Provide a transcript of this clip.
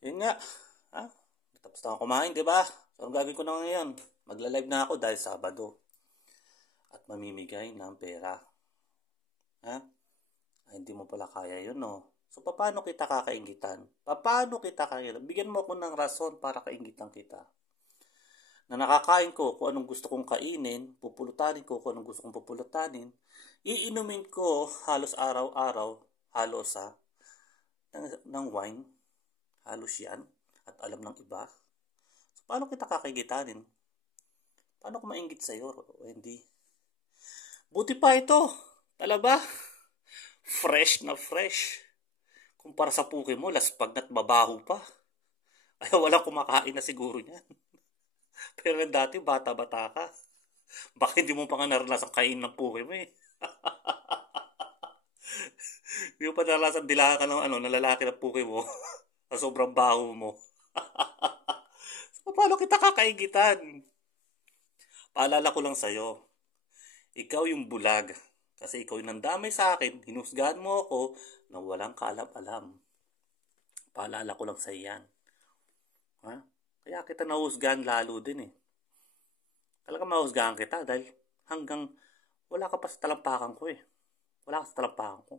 Yun nga, ha? Tapos na ako kumain, di ba? So, ang gagawin ko na ngayon, magla-live na ako dahil Sabado. At mamimigay ng pera. Ha? Ay, hindi mo pala kaya yun, no? So, paano kita kakaingitan? Paano kita kakaingitan? Bigyan mo ako ng rason para kaingitan kita. Na nakakain ko kung anong gusto kong kainin, pupulutanin ko kung anong gusto kong pupulutanin, iinumin ko halos araw-araw, halos ng wine, halos yan, at alam ng iba. So, paano kita kakigitanin? Paano ko mainggit sa'yo, Wendy? Buti pa ito, talaba, fresh na fresh. Kumpara sa puke mo, laspag na't mabaho pa. Ay, walang kumakain na siguro niyan. Pero dati, bata-bata ka. Baka hindi mo pa nga naranasan kain ng puke mo eh. Hindi mo pa naranasan dilakan ka ng nalalaki ng puke mo. Sa sobrang baho mo. So, paano kita kakaigitan? Paalala ko lang sa'yo, ikaw yung bulag. Kasi ikaw yung nandamay sa akin, hinusgahan mo ako na walang kaalam-alam. Paalala ko lang sa iyan. Ha? Kaya kita nahusgahan lalo din eh. Talaga mahusgahan kita dahil hanggang wala ka pa sa talampakan ko eh. Wala ka sa talampakan ko.